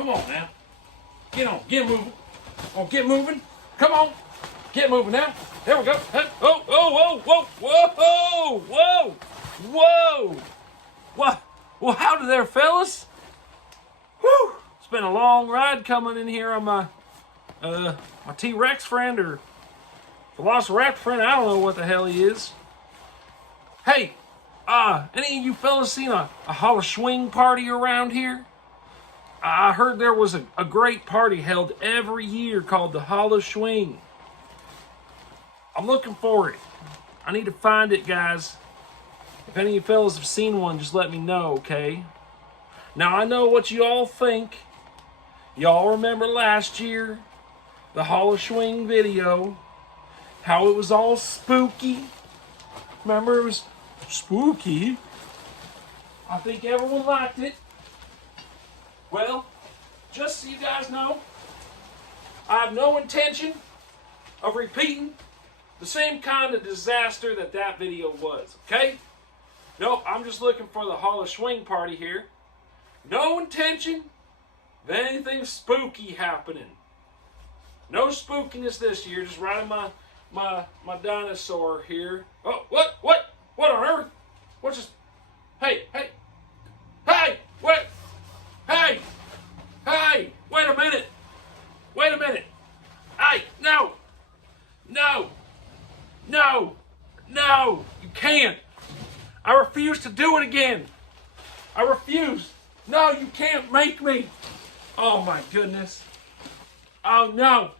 Come on now. Get on. Get moving. Oh, get moving. Come on. Get moving now. There we go. Oh, oh, whoa, whoa, whoa, whoa, whoa. What? Well, howdy there, fellas. Whew. It's been a long ride coming in here on my T-Rex friend or Velociraptor friend. I don't know what the hell he is. Hey, any of you fellas seen a HALLOWSCHWING party around here? I heard there was a great party held every year called the HALLOWSCHWING. I'm looking for it. I need to find it, guys. If any of you fellas have seen one, just let me know, okay? Now, I know what you all think. Y'all remember last year, the HALLOWSCHWING video, how it was all spooky. Remember, it was spooky. I think everyone liked it. Well, just so you guys know, I have no intention of repeating the same kind of disaster that video was, okay? Nope, I'm just looking for the HALLOWSCHWING party here. No intention of anything spooky happening. No spookiness this year, just riding my dinosaur here. Oh, what on earth? What's this? Hey, what? Hey, wait a minute. Hey, no, you can't. I refuse to do it again. I refuse. No, you can't make me. Oh my goodness. Oh no.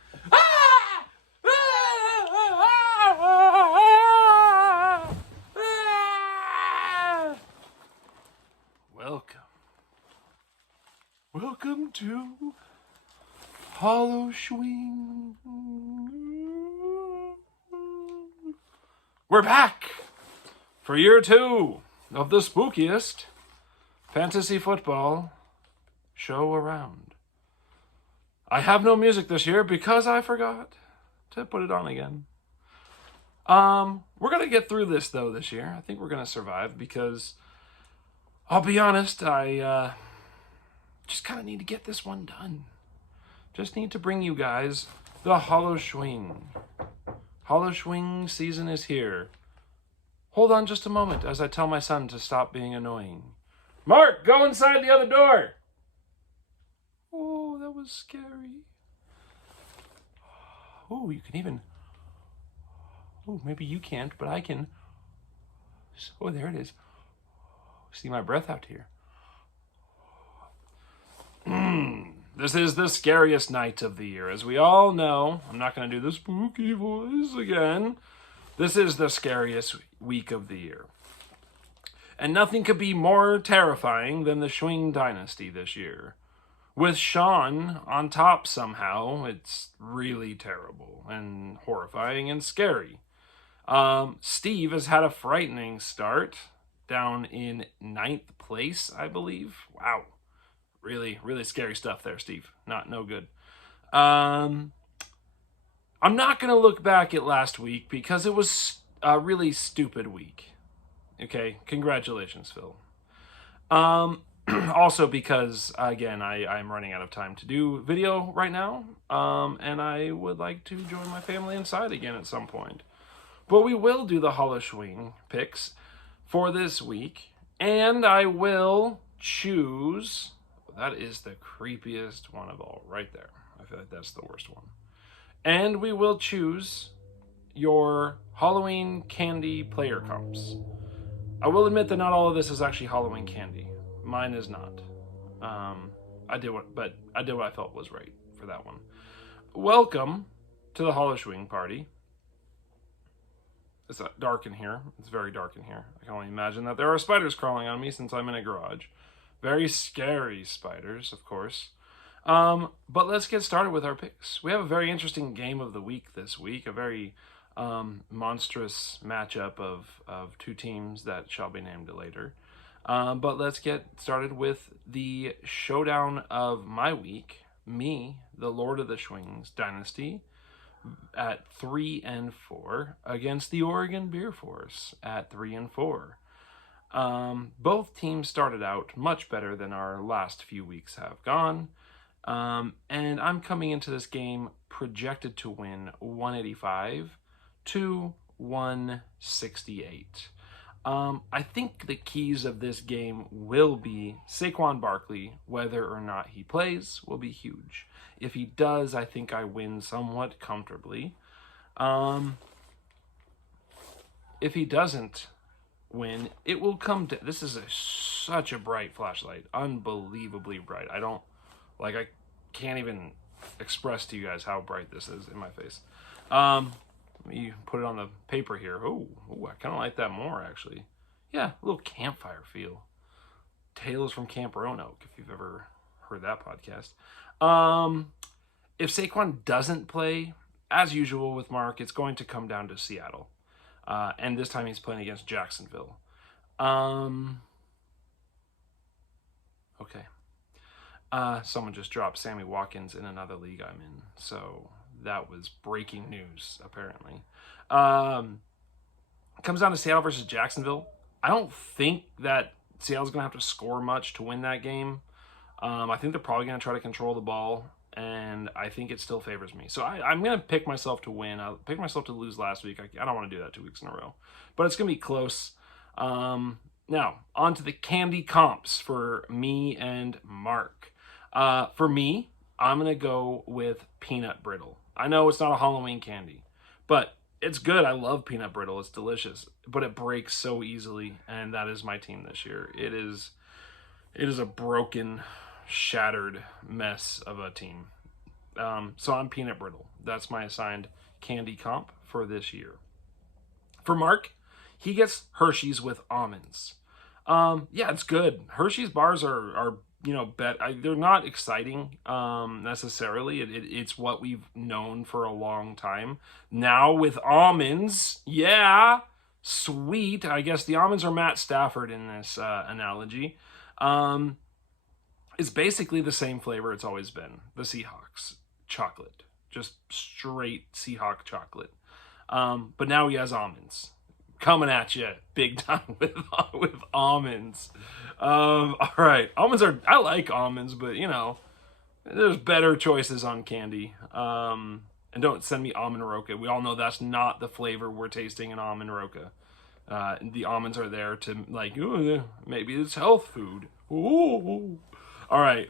Welcome to HALLOWSCHWING. We're back for year 2 of the spookiest fantasy football show around. I have no music this year because I forgot to put it on again. We're going to get through this, though, this year. I think we're going to survive because, I'll be honest, I just kind of need to get this one done. Just need to bring you guys the HALLOWSCHWING. HALLOWSCHWING season is here. Hold on just a moment as I tell my son to stop being annoying. Mark, go inside the other door. Oh, that was scary. Oh, you can even... Oh, maybe you can't, but I can. Oh, there it is. See my breath out here. This is the scariest night of the year. As we all know, I'm not going to do the spooky voice again. This is the scariest week of the year. And nothing could be more terrifying than the Schwing dynasty this year. With Sean on top somehow, it's really terrible and horrifying and scary. Steve has had a frightening start, down in 9th place, I believe. Wow. Really, really scary stuff there, Steve. No good. I'm not going to look back at last week because it was a really stupid week. Okay, congratulations, Phil. Also because, again, I'm running out of time to do video right now, and I would like to join my family inside again at some point. But we will do the HALLOWSCHWING picks for this week, and I will choose... That is the creepiest one of all, right there. I feel like that's the worst one. And we will choose your Halloween candy player comps. I will admit that not all of this is actually Halloween candy. Mine is not. I did what I felt was right for that one. Welcome to the HALLOWSCHWING party. It's dark in here. It's very dark in here. I can only imagine that there are spiders crawling on me since I'm in a garage. Very scary spiders, of course. But let's get started with our picks. We have a very interesting game of the week this week. A very monstrous matchup of two teams that shall be named later. But let's get started with the showdown of my week. Me, the Lord of the Schwings dynasty, at 3-4 against the Oregon Beer Force at 3-4. Both teams started out much better than our last few weeks have gone, And I'm coming into this game projected to win 185 to 168. I think the keys of this game will be Saquon Barkley, whether or not he plays, will be huge. If he does, I think I win somewhat comfortably. If he doesn't win, it will come to... This is such a bright flashlight. Unbelievably bright. I can't even express to you guys how bright this is in my face. Let me put it on the paper here. Oh, I kind of like that more, actually. Yeah, a little campfire feel. Tales from Camp Roanoke, if you've ever heard that podcast. If Saquon doesn't play, as usual with Mark, it's going to come down to Seattle. And this time he's playing against Jacksonville. Okay. Someone just dropped Sammy Watkins in another league I'm in. So that was breaking news, apparently. Comes down to Seattle versus Jacksonville. I don't think that Seattle's going to have to score much to win that game. I think they're probably going to try to control the ball, and I think it still favors me. So I'm going to pick myself to win. I picked myself to lose last week. I don't want to do that 2 weeks in a row. But it's going to be close. Now, on to the candy comps for me and Mark. For me, I'm going to go with peanut brittle. I know it's not a Halloween candy, but it's good. I love peanut brittle. It's delicious, but it breaks so easily, and that is my team this year. It is a broken, shattered mess of a team. So I'm peanut brittle. That's my assigned candy comp for this year. For Mark, he gets Hershey's with almonds. Yeah, it's good. Hershey's bars are they're not exciting necessarily. It's what we've known for a long time. Now with almonds, yeah, sweet. I guess the almonds are Matt Stafford in this analogy. It's basically the same flavor it's always been. The Seahawks chocolate, just straight Seahawk chocolate. But now he has almonds. Coming at you big time with almonds. All right, I like almonds, but there's better choices on candy. And don't send me almond roca. We all know that's not the flavor we're tasting in almond roca. The almonds are there to maybe it's health food. Ooh. All right.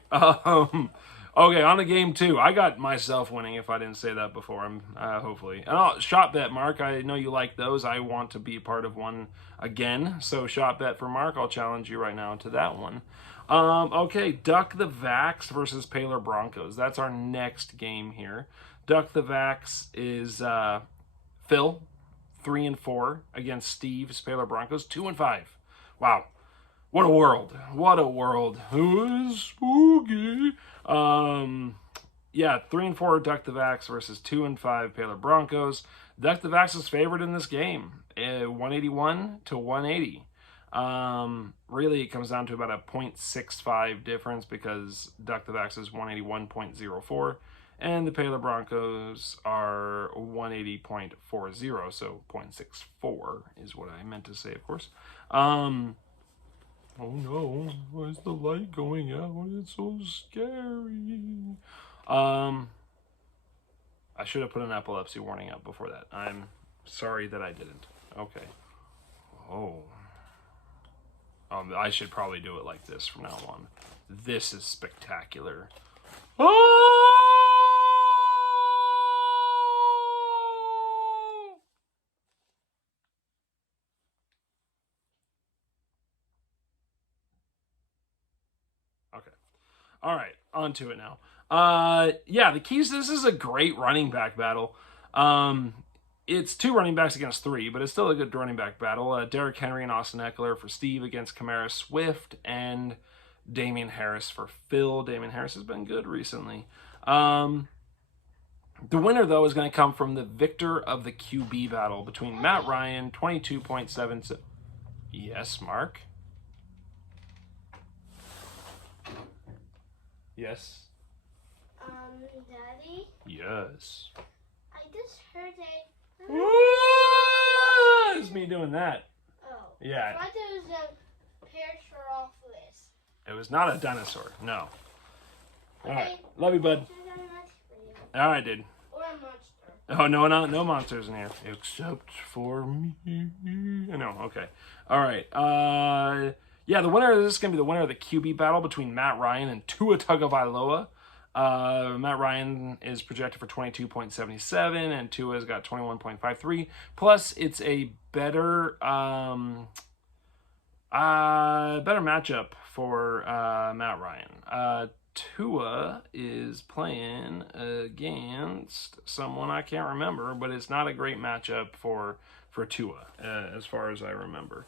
Okay, on to game 2. I got myself winning if I didn't say that before. Hopefully. And shot bet, Mark. I know you like those. I want to be part of one again. So shot bet for Mark. I'll challenge you right now to that one. Okay, Duck the Vax versus Paler Broncos. That's our next game here. Duck the Vax is Phil, 3-4 against Steve's Paler Broncos, 2-5. Wow. What a world. What a world. Who is spooky? Yeah, 3-4 Duck the Vax versus 2-5 Paler Broncos. Duck the Vax is favored in this game, 181 to 180. Really, it comes down to about a 0.65 difference because Duck the Vax is 181.04, and the Paler Broncos are 180.40, so 0.64 is what I meant to say, of course. Oh no, why is the light going out? It's so scary. I should have put an epilepsy warning up before that. I'm sorry that I didn't. Okay. Oh. I should probably do it like this from now on. This is spectacular. Oh! Okay. All right, on to it now. Yeah, the keys. This is a great running back battle. It's 2 running backs against 3, but it's still a good running back battle. Derrick Henry and Austin Eckler for Steve against Kamara Swift and Damian Harris for Phil. Damian Harris has been good recently. The winner, though, is going to come from the victor of the QB battle between Matt Ryan, 22.7. Yes, Mark? Yes. Daddy? Yes. I just heard It's me doing that. Oh. Yeah. I thought it was a Parasaurolophus. It was not a dinosaur, no. All right. Love you, bud. All right, dude. Or a monster. Oh, no monsters in here. Except for me. I know, okay. All right. Yeah, the winner of this is going to be the winner of the QB battle between Matt Ryan and Tua Tagovailoa. Matt Ryan is projected for 22.77, and Tua's got 21.53. Plus, it's a better matchup for Matt Ryan. Tua is playing against someone I can't remember, but it's not a great matchup for Tua, as far as I remember.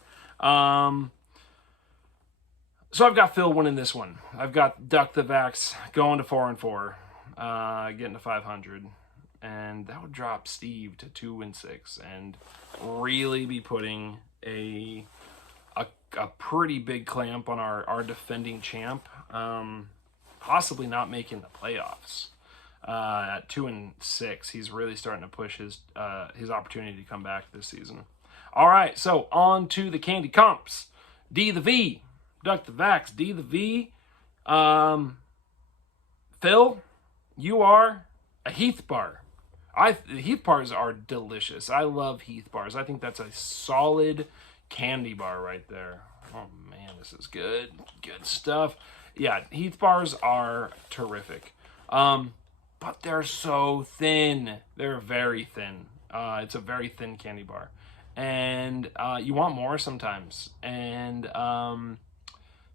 So I've got Phil winning this one. I've got Duck the Vax going to 4-4, getting to 500, and that would drop Steve to 2-6, and really be putting a pretty big clamp on our defending champ. Possibly not making the playoffs. At 2-6, he's really starting to push his opportunity to come back this season. All right, so on to the candy comps. D the V, Duck the Vax, D the V. Phil, you are a Heath bar. Heath bars are delicious. I love Heath bars. I think that's a solid candy bar right there. Oh man, this is good. Good stuff. Yeah, Heath bars are terrific. But they're so thin. They're very thin. It's a very thin candy bar. And you want more sometimes. And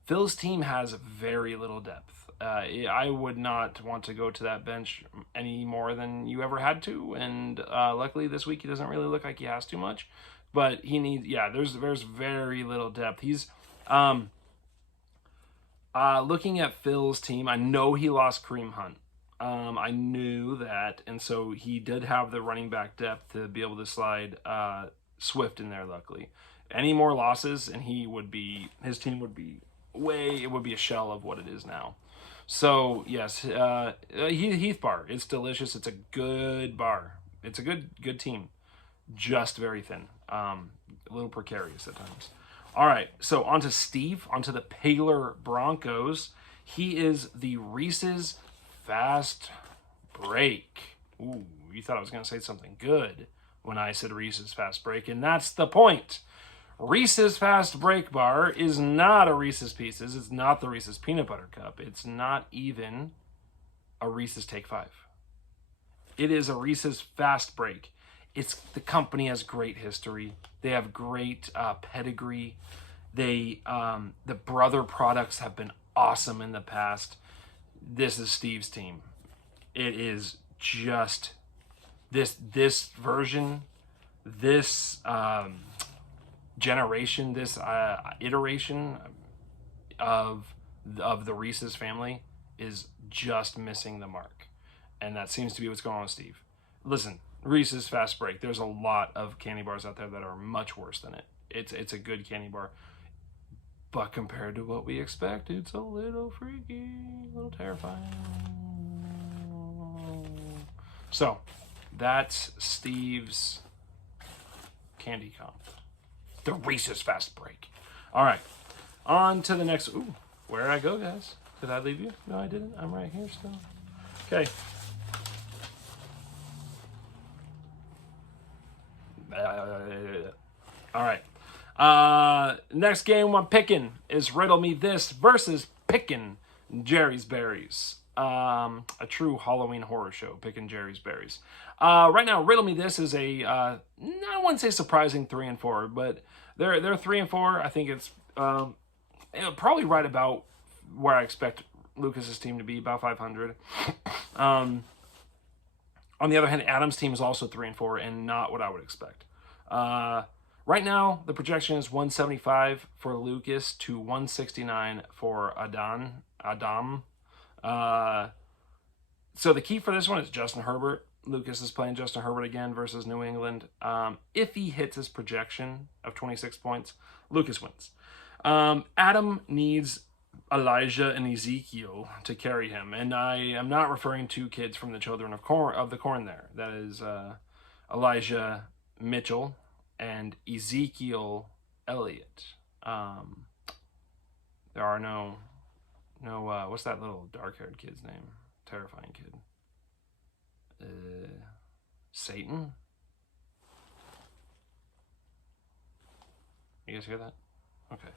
Phil's team has very little depth. I would not want to go to that bench any more than you ever had to. And luckily this week he doesn't really look like he has too much. But he needs, yeah, there's very little depth. He's looking at Phil's team. I know he lost Kareem Hunt. I knew that, and so he did have the running back depth to be able to slide Swift in there. Luckily, any more losses, and his team would be it would be a shell of what it is now. So yes, Heath bar. It's delicious. It's a good bar. It's a good team. Just very thin. A little precarious at times. All right, so on to Steve, on to the Paler Broncos. He is the Reese's Fast Break. Ooh, you thought I was going to say something good when I said Reese's Fast Break, and that's the point. Reese's Fast Break bar is not a Reese's Pieces. It's not the Reese's Peanut Butter Cup. It's not even a Reese's Take 5. It is a Reese's Fast Break. The company has great history. They have great pedigree. The brother products have been awesome in the past. This is Steve's team. It is just this version, this generation, this iteration of the Reese's family is just missing the mark, and that seems to be what's going on with Steve. Listen. Reese's Fast Break. There's a lot of candy bars out there that are much worse than it. It's a good candy bar. But compared to what we expect, it's a little freaky, a little terrifying. So, that's Steve's candy comp. The Reese's Fast Break. All right. On to the next. Ooh, where did I go, guys? Did I leave you? No, I didn't. I'm right here still. Okay. All right. Next game I'm picking is Riddle Me This versus Pickin' Jerry's Berries. A true Halloween horror show, Pickin' Jerry's Berries. Right now, Riddle Me This is I wouldn't say surprising 3-4, but they're 3-4. I think it's probably right about where I expect Lucas's team to be, about 500. On the other hand, Adam's team is also 3-4 and not what I would expect. Right now, the projection is 175 for Lucas to 169 for Adam. So the key for this one is Justin Herbert. Lucas is playing Justin Herbert again versus New England. If he hits his projection of 26 points, Lucas wins. Adam needs Elijah and Ezekiel to carry him, and I am not referring to kids from the Children of the Corn there. That is Elijah Mitchell and Ezekiel Elliott. There are no No, what's that little dark-haired kid's name? Terrifying kid. Satan? You guys hear that? Okay.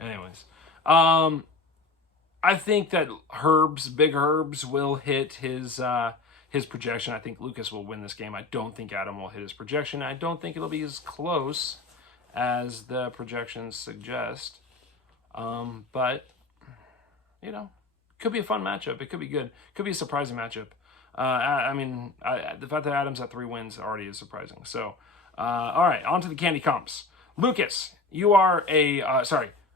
Anyways. I think that Big Herbs will hit his projection. I think Lucas will win this game. I don't think Adam will hit his projection. I don't think it'll be as close as the projections suggest. But, you know, could be a fun matchup. It could be good. Could be a surprising matchup. The fact that Adam's at 3 wins already is surprising. So, all right, on to the candy comps. Lucas, you are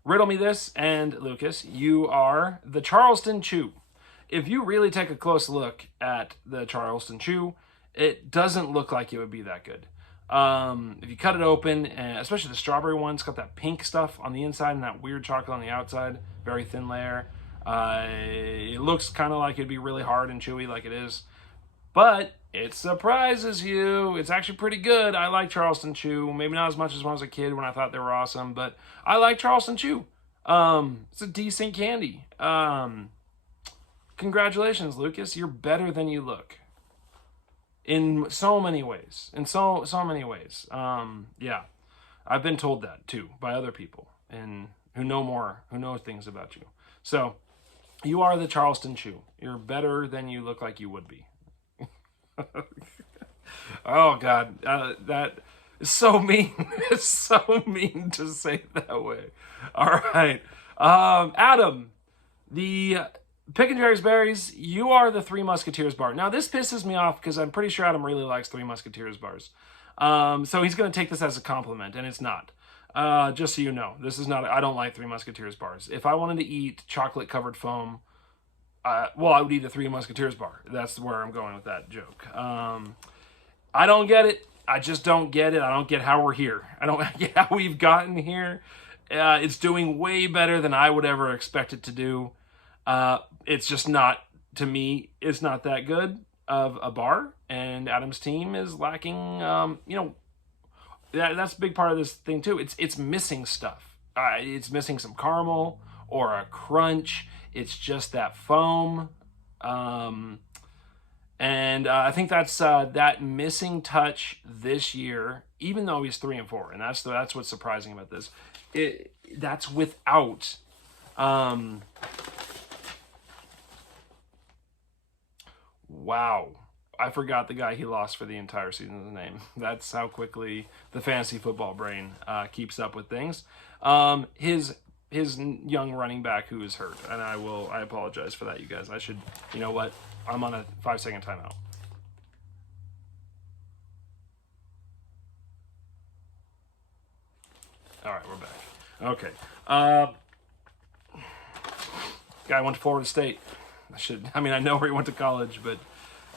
riddle me this, and Lucas, you are the Charleston Chew. If you really take a close look at the Charleston Chew, it doesn't look like it would be that good. If you cut it open, especially the strawberry one, it's got that pink stuff on the inside and that weird chocolate on the outside, very thin layer. It looks kind of like it'd be really hard and chewy like it is, but it surprises you. It's actually pretty good. I like Charleston Chew. Maybe not as much as when I was a kid when I thought they were awesome, but I like Charleston Chew. It's a decent candy. Congratulations, Lucas. You're better than you look. In so many ways. In so many ways. Yeah. I've been told that too by other people and who know things about you. So, you are the Charleston Chew. You're better than you look like you would be. Oh God, that is so mean. It's so mean to say it that way. All right, Adam, the Pick and Jerry's Berries. You are the Three Musketeers bar. Now this pisses me off because I'm pretty sure Adam really likes Three Musketeers bars. So he's going to take this as a compliment, and it's not. Just so you know, this is not. I don't like Three Musketeers bars. If I wanted to eat chocolate covered foam, I would eat the Three Musketeers bar. That's where I'm going with that joke. I don't get it. I just don't get it. I don't get how we're here. I don't get how we've gotten here. It's doing way better than I would ever expect it to do. It's just not, to me, it's not that good of a bar. And Adam's team is lacking, that's a big part of this thing too. It's missing stuff. It's missing some caramel or a crunch. It's just that foam. And I think that's that missing touch this year, even though he's 3 and 4. And that's what's surprising about this. That's without wow. I forgot the guy he lost for the entire season's name. That's how quickly the fantasy football brain keeps up with things. His young running back who is hurt, and I apologize for that, you guys. I should, you know what? I'm on a 5-second timeout. All right, we're back. Okay. Guy went to Florida State. I know where he went to college, but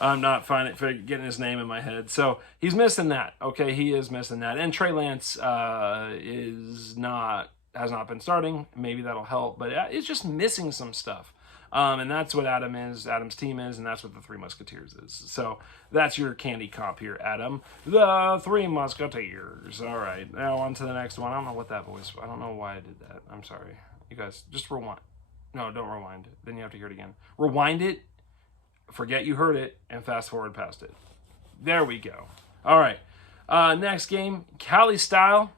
I'm not finding getting his name in my head. So he's missing that. Okay, he is missing that. And Trey Lance has not been starting. Maybe that'll help, but it's just missing some stuff. And that's what Adam's team is, and that's what the Three Musketeers is. So that's your candy comp here, Adam. The Three Musketeers. All right, now on to the next one. I don't know what that voice, I don't know why I did that. I'm sorry. You guys, just rewind. No, don't rewind. Then you have to hear it again. Rewind it, forget you heard it, and fast forward past it. There we go. All right, next game, Cali style,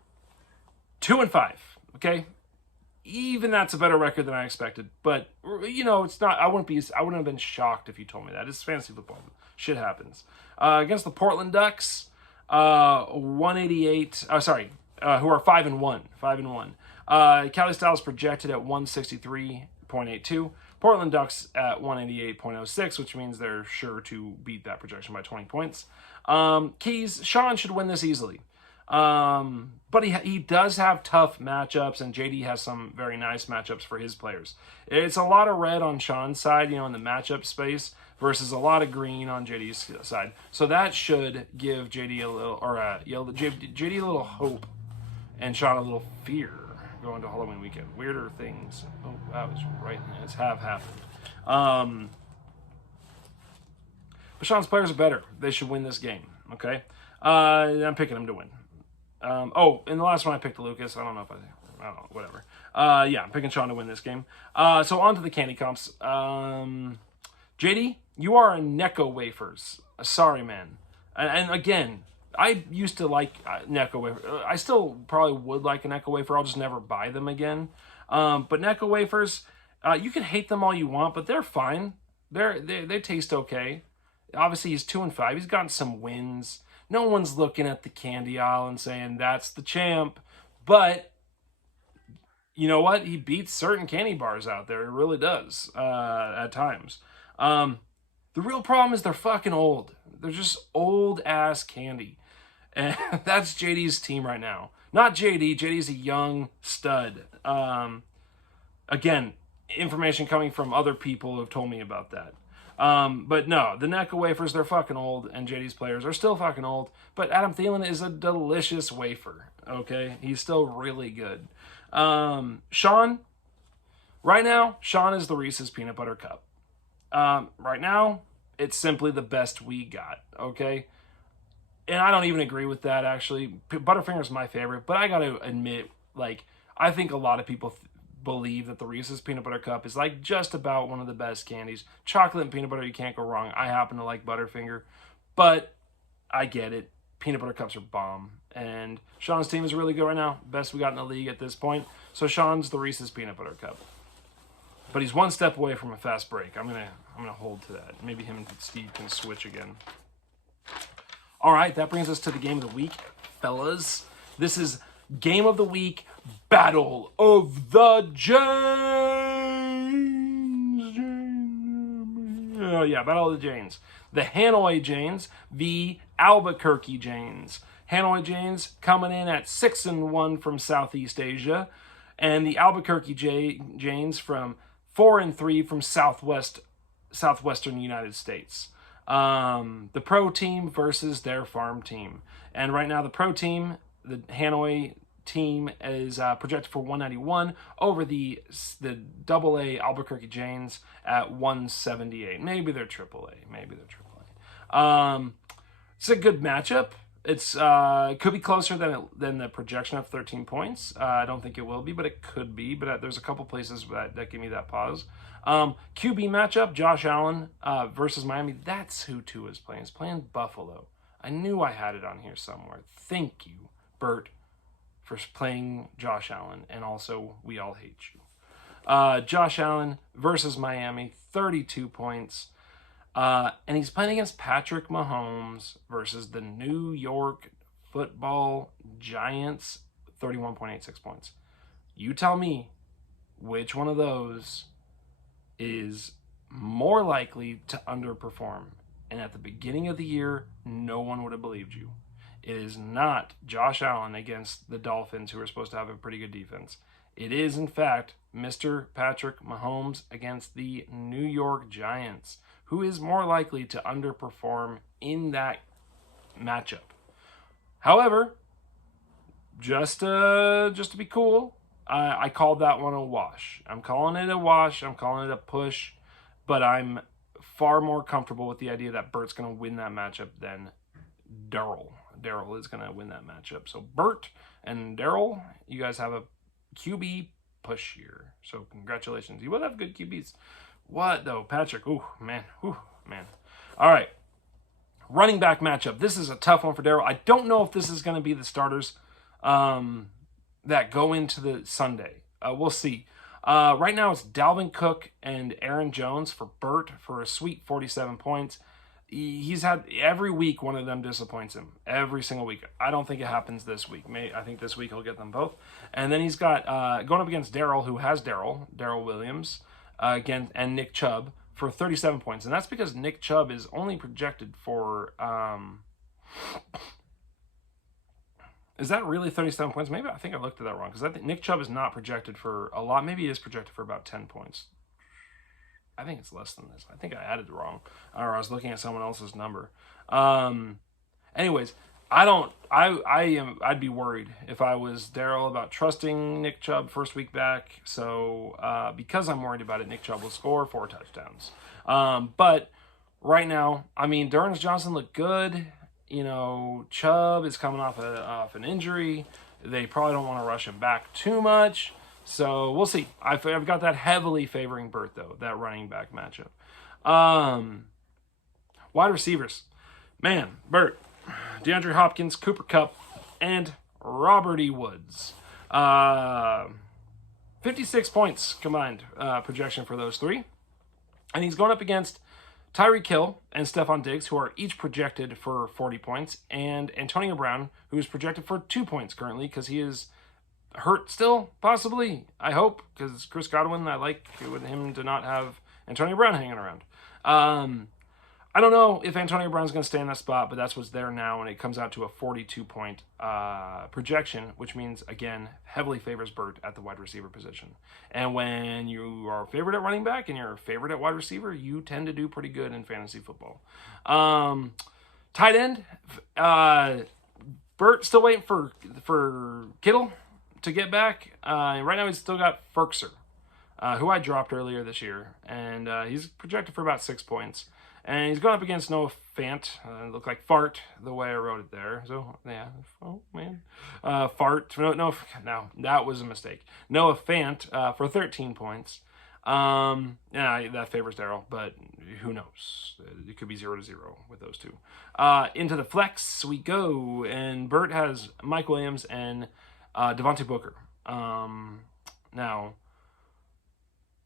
2 and 5. Okay, even that's a better record than I expected. But it's not. I wouldn't have been shocked if you told me that. It's fantasy football. Shit happens. Against the Portland Ducks, 188. Who are 5 and 1. 5 and 1. Cali style is projected at 163.82. Portland Ducks at 188.06, which means they're sure to beat that projection by 20 points. Keys, Sean should win this easily. But he does have tough matchups, and JD has some very nice matchups for his players. It's a lot of red on Sean's side, in the matchup space, versus a lot of green on JD's side. So that should give JD a little, JD a little hope, and Sean a little fear going to Halloween weekend. Weirder things. Oh, that was right. It's have happened. But Sean's players are better. They should win this game. Okay. I'm picking him to win. And the last one I picked Lucas. I don't know if I don't know, whatever. Yeah, I'm picking Sean to win this game. So on to the candy comps. JD, you are a Necco wafers. Sorry, man. And again, I used to like Necco wafer. I still probably would like a Necco wafer. I'll just never buy them again. But Necco wafers, you can hate them all you want, but they're fine. They taste okay. Obviously, he's 2-5. He's gotten some wins. No one's looking at the candy aisle and saying that's the champ. But you know what? He beats certain candy bars out there. It really does at times. The real problem is they're fucking old. They're just old ass candy. And that's JD's team right now. Not JD. JD's a young stud. Again, information coming from other people who have told me about that. But no, the Necco wafers, they're fucking old, and JD's players are still fucking old. But Adam Thielen is a delicious wafer. Okay? He's still really good. Sean, right now, Sean is the Reese's Peanut Butter Cup. Right now, it's simply the best we got, okay? And I don't even agree with that, actually. Butterfinger's my favorite, but I gotta admit, like, I think a lot of people believe that the Reese's Peanut Butter Cup is, like, just about one of the best candies. Chocolate and peanut butter, you can't go wrong. I happen to like Butterfinger, but I get it. Peanut Butter Cups are bomb. And Sean's team is really good right now. Best we got in the league at this point. So Sean's the Reese's Peanut Butter Cup. But he's one step away from a fast break. I'm gonna hold to that. Maybe him and Steve can switch again. All right, that brings us to the game of the week, fellas. This is game of the week, Battle of the Janes. Oh yeah, Battle of the Janes. The Hanoi Janes, the Albuquerque Janes. Hanoi Janes coming in at 6-1 from Southeast Asia, and the Albuquerque Janes from 4-3 from southwestern United States. The pro team versus their farm team. And right now the pro team, the Hanoi team, is projected for 191 over the AA Albuquerque Janes at 178. Maybe they're AAA. It's a good matchup. It's could be closer than the projection of 13 points. I don't think it will be, but it could be. But there's a couple places that give me that pause. QB matchup, Josh Allen versus Miami. That's who Tua is playing. He's playing Buffalo. I knew I had it on here somewhere. Thank you, Bert, for playing Josh Allen. And also, we all hate you. Josh Allen versus Miami, 32 points. And he's playing against Patrick Mahomes versus the New York Football Giants, 31.86 points. You tell me which one of those is more likely to underperform. And at the beginning of the year, no one would have believed you. It is not Josh Allen against the Dolphins, who are supposed to have a pretty good defense. It is, in fact, Mr. Patrick Mahomes against the New York Giants, who is more likely to underperform in that matchup. However, just to be cool, I called that one a wash. I'm calling it a wash. I'm calling it a push. But I'm far more comfortable with the idea that Bert's going to win that matchup than Daryl. Daryl is going to win that matchup. So Bert and Daryl, you guys have a QB push here. So congratulations. You will have good QBs. What, though? Patrick. Ooh, man. All right. Running back matchup. This is a tough one for Daryl. I don't know if this is going to be the starters that go into the Sunday. We'll see. Right now, it's Dalvin Cook and Aaron Jones for Bert for a sweet 47 points. He's had every week one of them disappoints him. Every single week. I don't think it happens this week. I think this week he'll get them both. And then he's got going up against Daryl, who has Daryl Williams, again, and Nick Chubb for 37 points. And that's because Nick Chubb is only projected for... is that really 37 points? Maybe I think I looked at that wrong, because I think Nick Chubb is not projected for a lot. Maybe he is projected for about 10 points. I think it's less than this. I think I added wrong, or I was looking at someone else's number. Anyways, I'd be worried if I was Daryl about trusting Nick Chubb first week back. So because I'm worried about it, Nick Chubb will score 4 touchdowns. But right now, I mean, D'Ernest Johnson looked good. You know, Chubb is coming off an injury. They probably don't want to rush him back too much. So we'll see. I've got that heavily favoring Burt, though, that running back matchup. Wide receivers. Man, Burt, DeAndre Hopkins, Cooper Kupp, and Robert E. Woods. 56 points combined projection for those three. And he's going up against Tyreek Hill and Stephon Diggs, who are each projected for 40 points, and Antonio Brown, who is projected for 2 points currently because he is hurt still, possibly. I hope, because Chris Godwin, I like him to not have Antonio Brown hanging around. I don't know if Antonio Brown's going to stay in that spot, but that's what's there now, and it comes out to a 42-point projection, which means, again, heavily favors Burt at the wide receiver position. And when you are favored at running back and you're a favorite at wide receiver, you tend to do pretty good in fantasy football. Tight end, Burt still waiting for Kittle to get back. Right now he's still got Ferkser, who I dropped earlier this year, and he's projected for about 6 points. And he's going up against Noah Fant. It looked like Fart the way I wrote it there. So, yeah. Oh, man. Fart. No, that was a mistake. Noah Fant for 13 points. Yeah, that favors Darryl, but who knows? It could be 0-0 with those two. Into the flex we go. And Burt has Mike Williams and Devontae Booker. Now,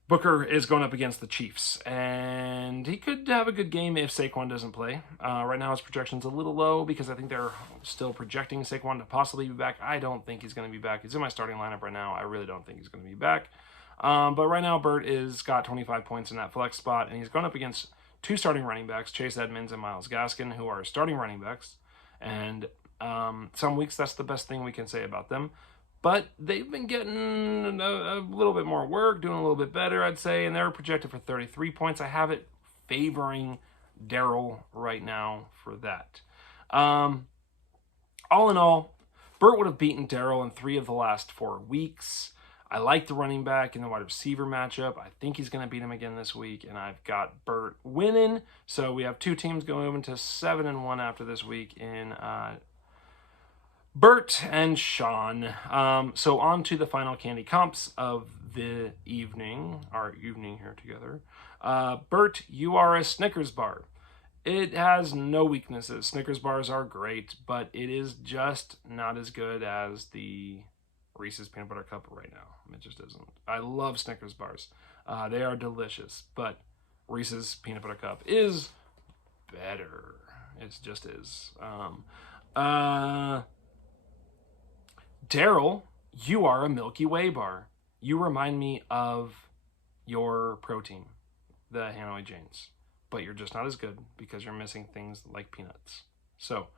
Booker is going up against the Chiefs, and he could have a good game if Saquon doesn't play. Right now his projection's a little low because I think they're still projecting Saquon to possibly be back. I don't think he's going to be back. He's in my starting lineup right now. I really don't think he's going to be back. But right now Burt is got 25 points in that flex spot, and he's going up against 2 starting running backs, Chase Edmonds and Myles Gaskin, who are starting running backs. And some weeks that's the best thing we can say about them. But they've been getting a little bit more work, doing a little bit better, I'd say, and they're projected for 33 points. I have it favoring Darryl right now for that. All in all, Burt would have beaten Darryl in 3 of the last 4 weeks. I like the running back in the wide receiver matchup. I think he's going to beat him again this week, and I've got Burt winning. So we have 2 teams going into 7-1 after this week in Burt and Sean. So on to the final candy comps of the evening, our evening here together. Burt, you are a Snickers bar. It has no weaknesses. Snickers bars are great, but it is just not as good as the Reese's Peanut Butter Cup right now. It just isn't. I love Snickers bars. They are delicious, but Reese's Peanut Butter Cup is better. It just is. Darryl, you are a Milky Way bar. You remind me of your protein, the Hanoi Janes, but you're just not as good because you're missing things like peanuts. So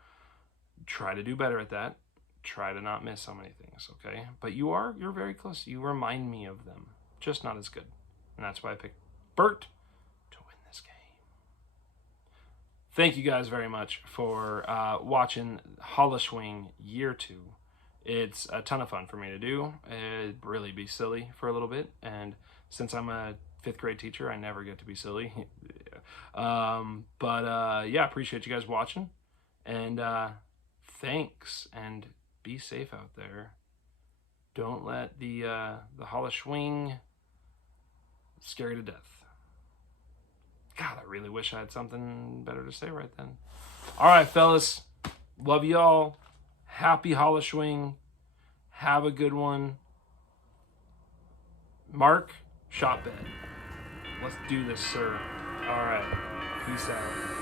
try to do better at that. Try to not miss so many things, okay? But you're very close. You remind me of them, just not as good. And that's why I picked Burt to win this game. Thank you guys very much for watching HALLOWSCHWING Year 2. It's a ton of fun for me to do. It'd really be silly for a little bit, and since I'm a 5th grade teacher, I never get to be silly. Yeah, appreciate you guys watching, and thanks, and be safe out there. Don't let the HALLOWSCHWING scare you to death. God, I really wish I had something better to say right then. All right, fellas, love you all. Happy HALLOWSCHWING. Have a good one. Mark, shot bed. Let's do this, sir. All right. Peace out.